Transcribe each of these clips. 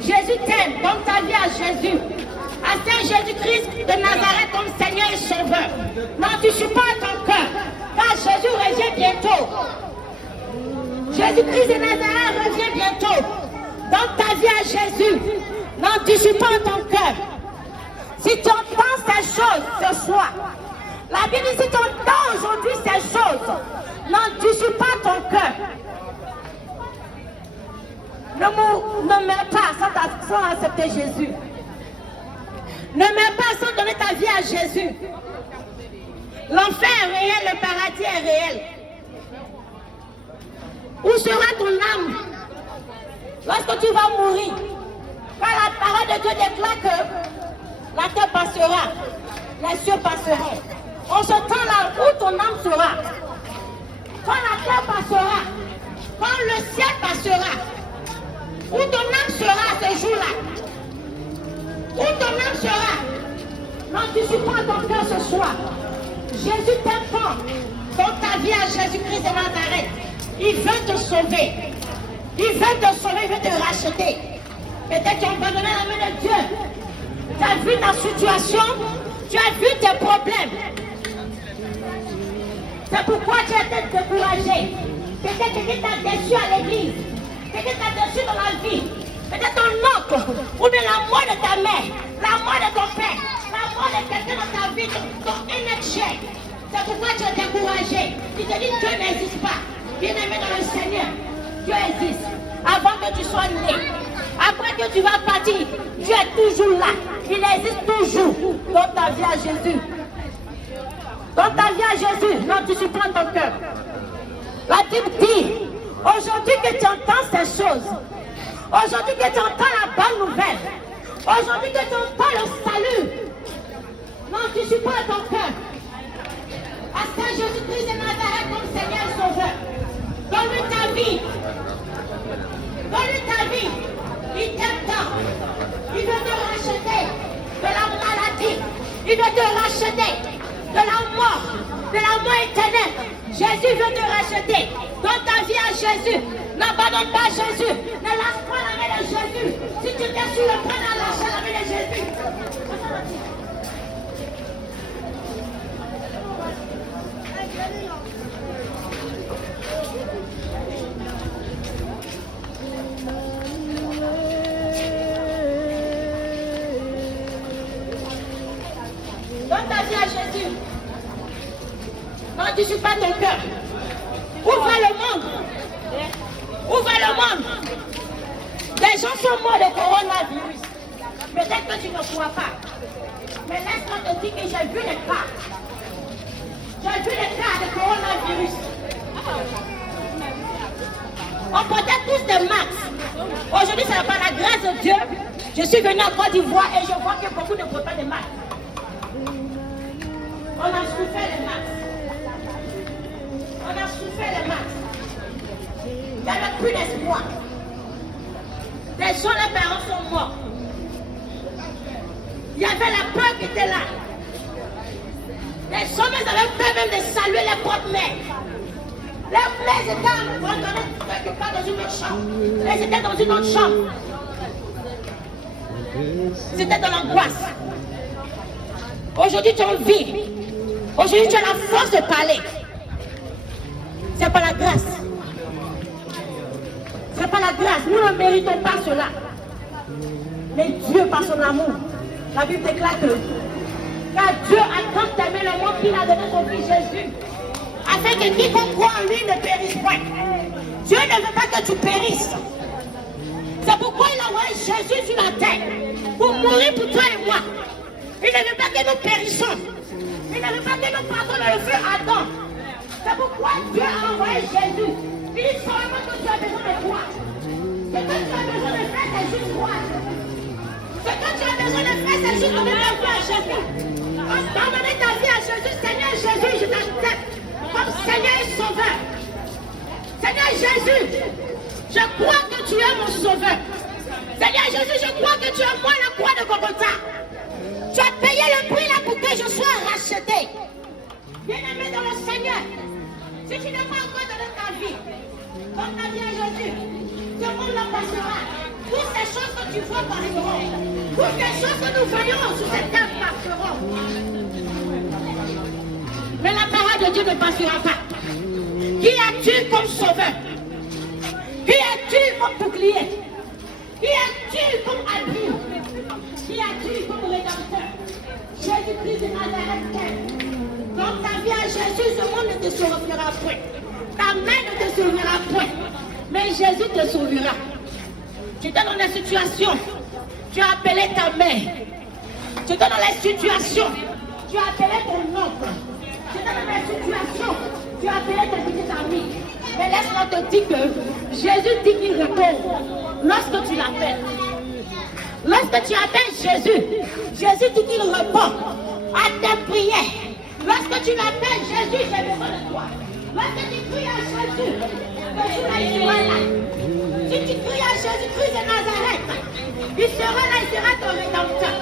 Jésus t'aime, donne ta vie à Jésus. Accepte Jésus-Christ de Nazareth comme Seigneur et Sauveur. N'anticipe pas ton cœur, car Jésus revient bientôt. Jésus-Christ de Nazareth revient bientôt. Donne ta vie à Jésus. N'anticipe pas ton cœur. Si tu entends ces choses ce soir, la Bible dit si tu entends aujourd'hui ces choses, n'anticipe pas ton cœur. Ne meurs pas sans accepter Jésus. Ne meurs pas sans donner ta vie à Jésus. L'enfer est réel, le paradis est réel. Où sera ton âme lorsque tu vas mourir? Quand la parole de Dieu déclare que la terre passera, les cieux passeront. En ce temps-là, où ton âme sera? Quand la terre passera, quand le ciel passera, où ton âme sera ce jour-là? Où ton âme sera? N'anticipe pas ton cœur ce soir. Jésus t'aime fort. Donne ta vie à Jésus-Christ de Nazareth. Il veut te sauver. Il veut te sauver, il veut te racheter. Peut-être tu as abandonné la main de Dieu. Tu as vu ta situation, tu as vu tes problèmes. C'est pourquoi tu as été découragé. Peut-être que tu t'as déçu à l'église. Peut-être que tu t'as déçu dans la vie. Peut-être ton oncle, ou bien la mort de ta mère, la mort de ton père, la mort de quelqu'un dans ta vie, ton énergie. C'est pourquoi tu es découragé. Tu te dis que Dieu n'existe pas. Bien-aimé dans le Seigneur, Dieu existe. Avant que tu sois né, après que tu vas partir, Dieu est toujours là. Il existe toujours. Donne ta vie à Jésus. Donne ta vie à Jésus. N'anticipe pas ton cœur. La Bible dit, aujourd'hui que tu entends ces choses, aujourd'hui que tu entends la bonne nouvelle, aujourd'hui que tu entends le salut, n'anticipe pas ton cœur. Accepte Jésus-Christ de Nazareth comme Seigneur et Sauveur. Donne-lui ta vie. Donne-lui ta vie. Il t'aime tant. Il veut te racheter de la maladie. Il veut te racheter de la mort éternelle. Jésus veut te racheter. Donne ta vie à Jésus. N'abandonne pas Jésus. Ne lâche pas la main de Jésus. Si tu t'es sur le point de lâcher la main de Jésus. Donne ta vie à Jésus. N'anticipe pas ton cœur. Où va le monde? Où va le monde? Les gens sont morts de coronavirus. Peut-être que tu ne crois pas. Mais laisse-moi te dire que j'ai vu les cas. J'ai vu les cas de coronavirus. On portait tous des masques. Aujourd'hui, c'est par la grâce de Dieu. Je suis venu en Côte d'Ivoire et je vois que beaucoup ne portent pas de masques. On a souffert les masques. On a souffert les masques. Il n'y avait plus d'espoir. Les gens, les parents sont morts. Il y avait la peur qui était là. Les hommes avaient peur même de saluer les propres mères. Les mères étaient abandonnées quelque part dans une autre chambre. Elles étaient dans une autre chambre. C'était dans l'angoisse. Aujourd'hui, tu en vis. Aujourd'hui, tu as la force de parler. C'est pas la grâce. C'est pas la grâce. Nous ne méritons pas cela. Mais Dieu, par son amour, la Bible déclare que car Dieu a tant aimé le monde qu'il a donné son fils Jésus, afin que quiconque croit en lui ne périsse point. Dieu ne veut pas que tu périsses. C'est pourquoi il a envoyé Jésus sur la terre pour mourir pour toi et moi. Il ne veut pas que nous périssons. Il ne veut pas que nous partons dans le feu ardent. C'est pourquoi Dieu a envoyé Jésus. Il dit seulement que tu as besoin de toi. Ce que tu as besoin de faire, c'est juste toi. Ce que tu as besoin de faire, c'est juste donner ta vie à Jésus. Donner ta vie à Jésus. Seigneur Jésus, je t'accepte comme Seigneur et Sauveur. Seigneur Jésus, je crois que tu es mon Sauveur. Seigneur Jésus, je crois que tu es moi la croix de Golgotha. Tu as payé le prix là pour que je sois racheté. Bien-aimé dans le Seigneur, si tu n'as pas encore donné ta vie, donne ta vie à Jésus. Ce monde le passera. Toutes ces choses que tu vois marcheront. Toutes les choses que nous voyons sur cette table marcheront. Mais la parole de Dieu ne passera pas. Qui as-tu comme sauveur? Qui as-tu comme bouclier? Qui as-tu comme abri? Qui as-tu comme rédempteur? Jésus-Christ de Nazareth. Dans ta vie à Jésus, ce monde ne te sauvera point. Ta main ne te sauvera point. Mais Jésus te sauvera. Tu es dans la situation. Tu as appelé ta mère. Tu es dans la situation. Tu as appelé ton oncle. Tu es dans la situation. Tu as appelé ta petite amie. Mais laisse-moi te dire que Jésus dit qu'il répond lorsque tu l'appelles. Lorsque tu appelles Jésus, Jésus dit qu'il répond à tes prières. Lorsque tu l'appelles Jésus, j'ai besoin de toi. Lorsque tu cries à Jésus, il sera là. Si tu cries à Jésus-Christ de Nazareth, il sera là, il sera ton rédempteur.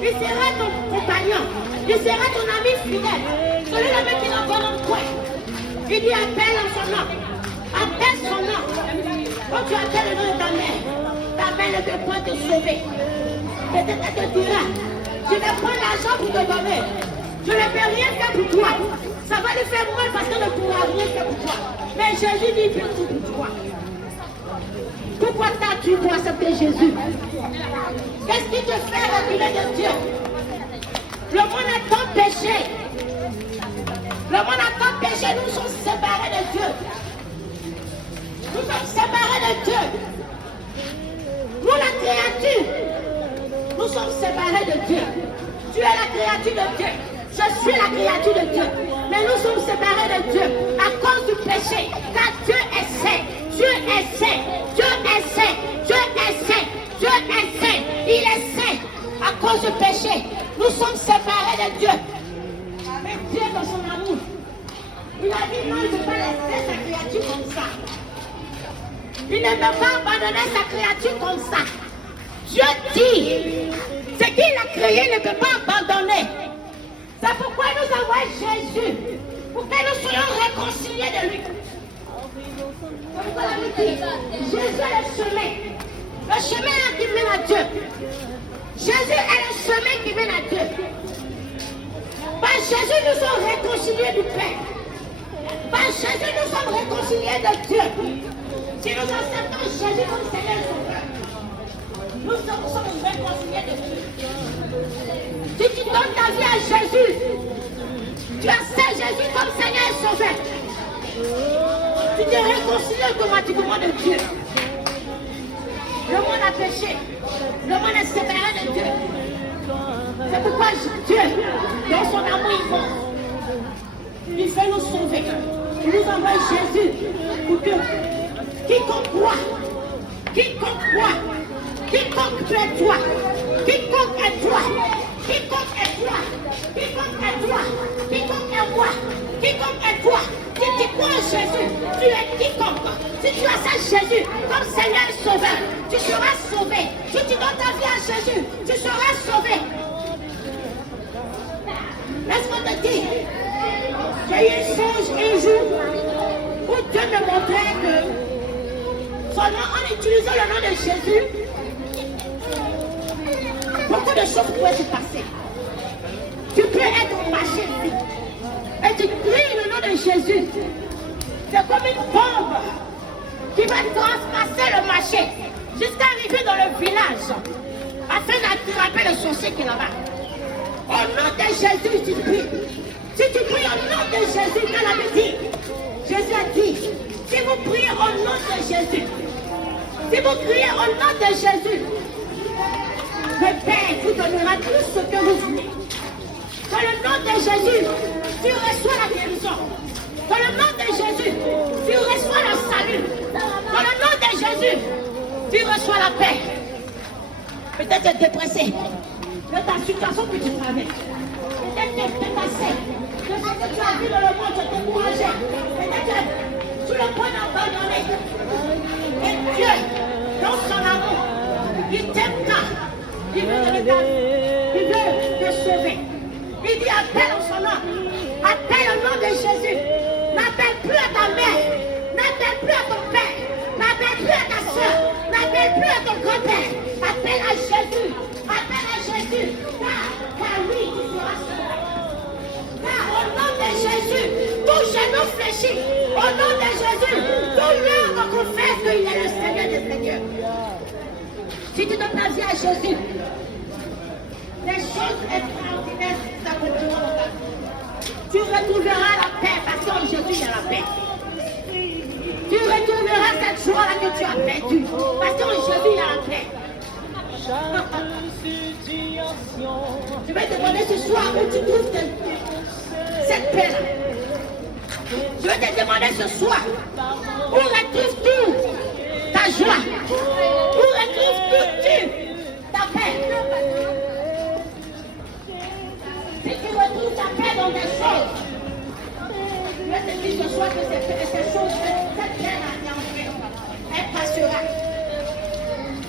Il sera ton compagnon. Il sera ton ami fidèle. Celui-là qui n'en connaît point. Il dit appelle en son nom. Appelle son nom. Quand tu appelles le nom de ta mère ne peut pas te sauver. Peut-être qu'elle te dira, je vais prendre l'argent pour te donner. Je ne vais rien faire pour toi. Ça va lui faire mal parce qu'elle ne pourra rien faire pour toi. Mais Jésus dit, fais tout pour toi. Pourquoi t'as-tu pour accepter Jésus? Qu'est-ce qui te fait reculer de Dieu? Le monde a tant péché. Le monde a tant péché, nous sommes séparés de Dieu. Nous sommes séparés de Dieu. Nous, la créature, nous sommes séparés de Dieu. Tu es la créature de Dieu. Je suis la créature de Dieu. Mais nous sommes séparés de Dieu à cause du péché. Car Dieu est saint. Dieu est saint. Dieu est saint. Dieu est saint. Dieu est saint. Il est saint. À cause du péché, nous sommes séparés de Dieu. Mais Dieu, dans son amour, il a dit non, il ne peut pas laisser sa créature comme ça. Il ne peut pas abandonner sa créature comme ça. Dieu dit, ce qu'il a créé, il ne peut pas abandonner. C'est pourquoi nous avons Jésus, pour que nous soyons réconciliés de lui. C'est pourquoi la Bible dit, Jésus est le chemin. Le chemin qui mène à Dieu. Jésus est le chemin qui mène à Dieu. Par Jésus, nous sommes réconciliés du Père. Par Jésus, nous sommes réconciliés de Dieu. Si nous acceptons Jésus comme Seigneur et Sauveur, nous sommes réconciliés de Dieu. Si tu donnes ta vie à Jésus, tu acceptes Jésus comme Seigneur et Sauveur, tu te réconcilies automatiquement de Dieu. Le monde a péché. Le monde est séparé de Dieu. C'est pourquoi Dieu, dans son amour immense, il veut nous sauver. Il nous envoie Jésus pour que quiconque croit, quiconque est toi, quiconque est toi, quiconque est toi, quiconque est toi, quiconque est moi, quiconque est toi. Si tu crois en Jésus, tu es quiconque. Si tu acceptes Jésus comme Seigneur et Sauveur, tu seras sauvé. Si tu donnes ta vie à Jésus, tu seras sauvé. Laisse-moi te dire, j'ai eu un songe un jour où Dieu me montrait que seulement en utilisant le nom de Jésus, beaucoup de choses pouvaient se passer. Tu peux être marché ici et tu cries le nom de Jésus. C'est comme une bombe qui va transpasser le marché jusqu'à arriver dans le village afin d'attraper le sorcier qui est là-bas. Au nom de Jésus, tu pries. Si tu pries au nom de Jésus, qu'elle avait dit, Jésus a dit, si vous priez au nom de Jésus, si vous criez au nom de Jésus, le Père vous donnera tout ce que vous voulez. Dans le nom de Jésus, tu reçois la guérison. Dans le nom de Jésus, tu reçois le salut. Dans le nom de Jésus, tu reçois la paix. Peut-être tu es dépressé de ta situation que tu traverses. Peut-être tu es dépassé de ce que tu as vu dans le monde, tu es découragé. Peut-être tu es sur le point d'abandonner. Et Dieu, dans son amour, il t'aime tant. Il veut te garder. Il veut te sauver. Il dit appelle en son nom. Appelle au nom de Jésus. N'appelle plus à ta mère. N'appelle plus à ton père. N'appelle plus à ta soeur. N'appelle plus à ton grand-père. Appelle péchés. Au nom de Jésus, tout l'homme confesse qu'il est le Seigneur des Seigneurs. Si tu donnes ta vie à Jésus, les choses extraordinaires s'accompliront dans ta vie. Tu retrouveras la paix parce qu'en Jésus il y a la paix. Tu retrouveras cette joie-là que tu as perdue parce qu'en Jésus il y a la paix. Je vais te demander ce soir où tu trouves cette paix-là. Je vais te demander ce soir où retrouves-tu ta joie, où retrouves-tu ta paix. Si tu retrouves ta paix dans des choses, je vais te dire ce soir que ces choses, cette paix-là est en paix, elle passera.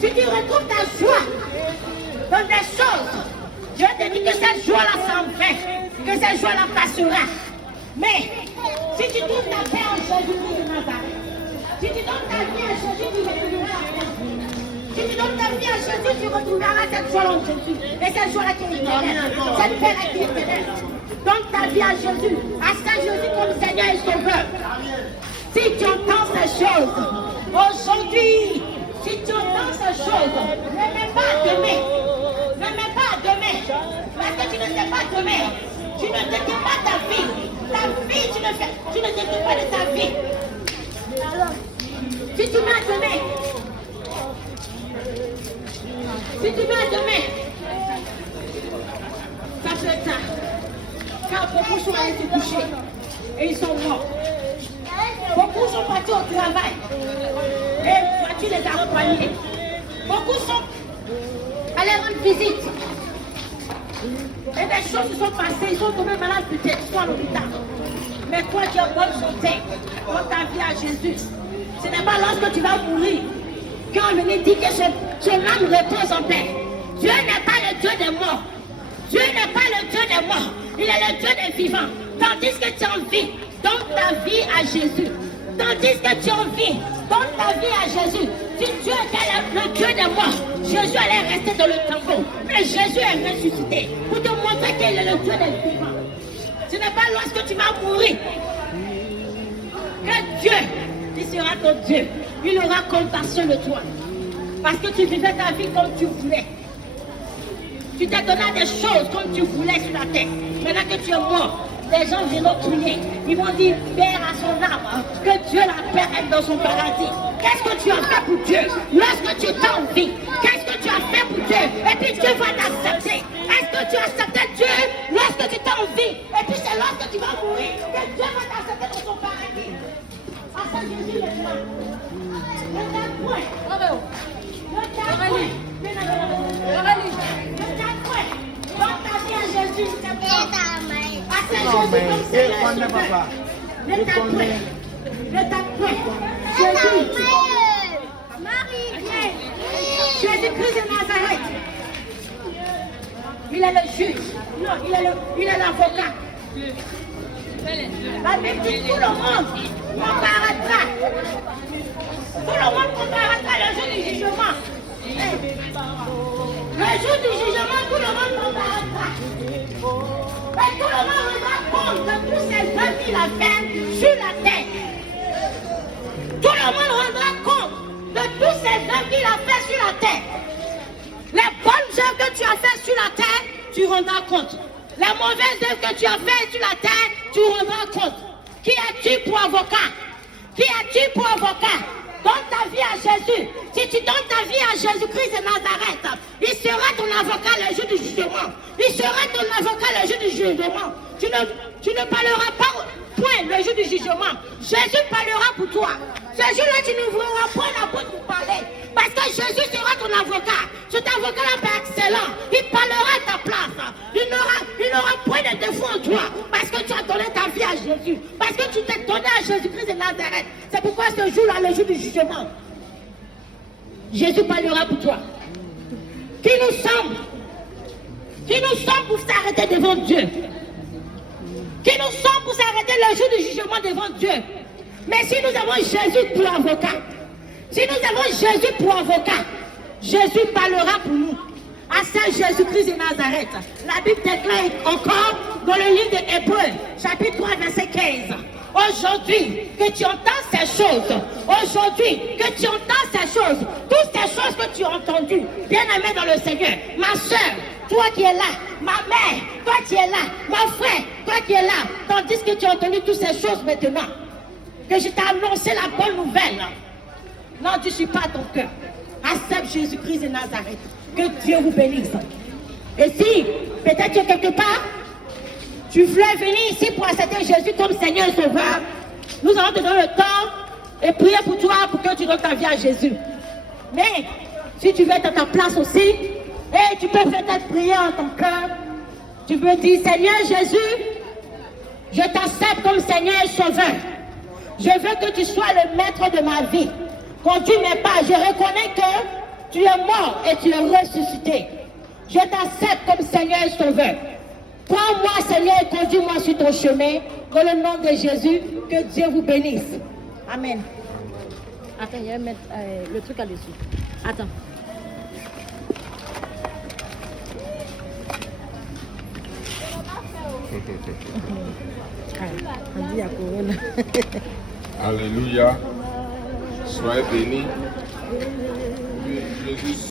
Si tu retrouves ta joie dans des choses, je vais te dire que cette joie-là s'en va, que cette joie-là passera. Mais si tu trouves ta paix en Jésus-Christ de Nazareth, si tu donnes ta vie à Jésus, tu retrouveras la paix. Si tu donnes ta vie à Jésus, tu retrouveras cette joie en Jésus. Et cette joie-là qui est éternelle, cette paix-là qui est éternelle. Donne ta vie à Jésus, accepte Jésus comme Seigneur et Sauveur. Si tu entends ces choses, aujourd'hui, si tu entends ces choses, ne mets pas demain. Ne mets pas demain. Parce que tu ne sais pas demain. Tu ne décides pas ta vie. Ta vie, tu ne décides pas de ta vie. Si tu mets demain, si tu mets demain, ça peut être tard. Car beaucoup sont allés se coucher et ils sont morts. Beaucoup sont partis au travail et tu les as accompagnés. Beaucoup sont allés rendre visite. Et des choses se sont passées, ils sont tombés malades peut-être, ils sont à l'hôpital. Mais toi tu es en bonne santé, donne ta vie à Jésus. Ce n'est pas lorsque tu vas mourir qu'on me dit que son âme repose en paix. Dieu n'est pas le Dieu des morts. Dieu n'est pas le Dieu des morts. Il est le Dieu des vivants. Tandis que tu en vis, donne ta vie à Jésus. Tandis que tu en vis, donne ta vie à Jésus. Si Dieu était le Dieu des morts, Jésus allait rester dans le tombeau. Mais Jésus est ressuscité pour te montrer qu'il est le Dieu des vivants. Ce n'est pas lorsque tu vas mourir que Dieu, il sera ton Dieu. Il aura compassion de toi. Parce que tu vivais ta vie comme tu voulais. Tu t'es donné des choses comme tu voulais sur la terre. Maintenant que tu es mort, les gens viennent crier. Ils vont dire, Père à son âme, que Dieu la paix est dans son paradis. Qu'est-ce que tu as fait pour Dieu lorsque tu étais en vie? Qu'est-ce que tu as fait pour Dieu? Et puis Dieu va t'accepter. Est-ce que tu as accepté Dieu lorsque tu étais en vie? Et puis c'est lorsque tu vas mourir que Dieu va t'accepter dans son paradis. À ça, Jésus est là. Ne t'apprends. Bravo. Ne t'apprends. Ne t'apprends. Donne ta vie à Jésus, s'il te plaît. Accepte Jésus comme Seigneur et Sauveur. Ne t'apprends. Ne t'apprends. Jésus. Marie, viens. Jésus-Christ de Nazareth. Il est le juge. Non, il est l'avocat. La Bible dit tout le monde comparaîtra. Tout le monde comparaîtra le jour du jugement. Le jour du jugement, tout le monde comparaîtra. Et tout le monde rendra compte de tous ces œuvres qu'il a fait sur la terre. Tout le monde rendra compte de tous ces œuvres qu'il a fait sur la terre. Les bonnes œuvres que tu as fait sur la terre, tu rendras compte. Les mauvaises œuvres que tu as fait sur la terre, tu rendras compte. Qui as-tu pour avocat? Qui as-tu pour avocat? Donne ta vie à Jésus. Si tu donnes ta vie à Jésus-Christ de Nazareth, il sera ton avocat le jour du jugement. Il sera ton avocat le jour du jugement. Tu ne parleras pas point le jour du jugement. Jésus parlera pour toi. Ce jour-là, tu n'ouvriras pas la bouche pour parler. Parce que Jésus sera ton avocat. Cet avocat-là est excellent. Il parlera à ta place. Il n'aura point de défaut en toi. Parce que tu as donné ta vie à Jésus. Parce que tu t'es donné à Jésus-Christ de Nazareth. C'est pourquoi ce jour-là, le jour du jugement, Jésus parlera pour toi. Qui nous sommes? Qui nous sommes pour s'arrêter devant Dieu? Qui nous sommes pour s'arrêter le jour du jugement devant Dieu? Mais si nous avons Jésus pour avocat, si nous avons Jésus pour avocat, Jésus parlera pour nous. À Saint Jésus-Christ de Nazareth. La Bible déclare encore dans le livre de Hébreux, chapitre 3, verset 15. Aujourd'hui, que tu entends ces choses. Aujourd'hui, que tu entends ces choses. Toutes ces choses que tu as entendues, bien aimé dans le Seigneur. Ma soeur, toi qui es là. Ma mère, toi qui es là. Mon frère, toi qui es là. Tandis que tu as entendu toutes ces choses maintenant. Que je t'ai annoncé la bonne nouvelle. Non, tu ne suis pas à ton cœur. Accepte Jésus-Christ de Nazareth. Que Dieu vous bénisse. Et si, peut-être que quelque part, tu voulais venir ici pour accepter Jésus comme Seigneur et Sauveur, nous allons te donner le temps et prier pour toi pour que tu donnes ta vie à Jésus. Mais, si tu veux être à ta place aussi, et tu peux peut-être prier en ton cœur, tu peux dire, Seigneur Jésus, je t'accepte comme Seigneur et Sauveur. Je veux que tu sois le maître de ma vie. Conduis mes pas, je reconnais que tu es mort et tu es ressuscité. Je t'accepte comme Seigneur et Sauveur. Prends-moi, Seigneur, et conduis-moi sur ton chemin. Dans le nom de Jésus, que Dieu vous bénisse. Amen. Attends, il va mettre le truc là-dessus. Attends. On dit à Corona. Alléluia. Soyez bénis. Jésus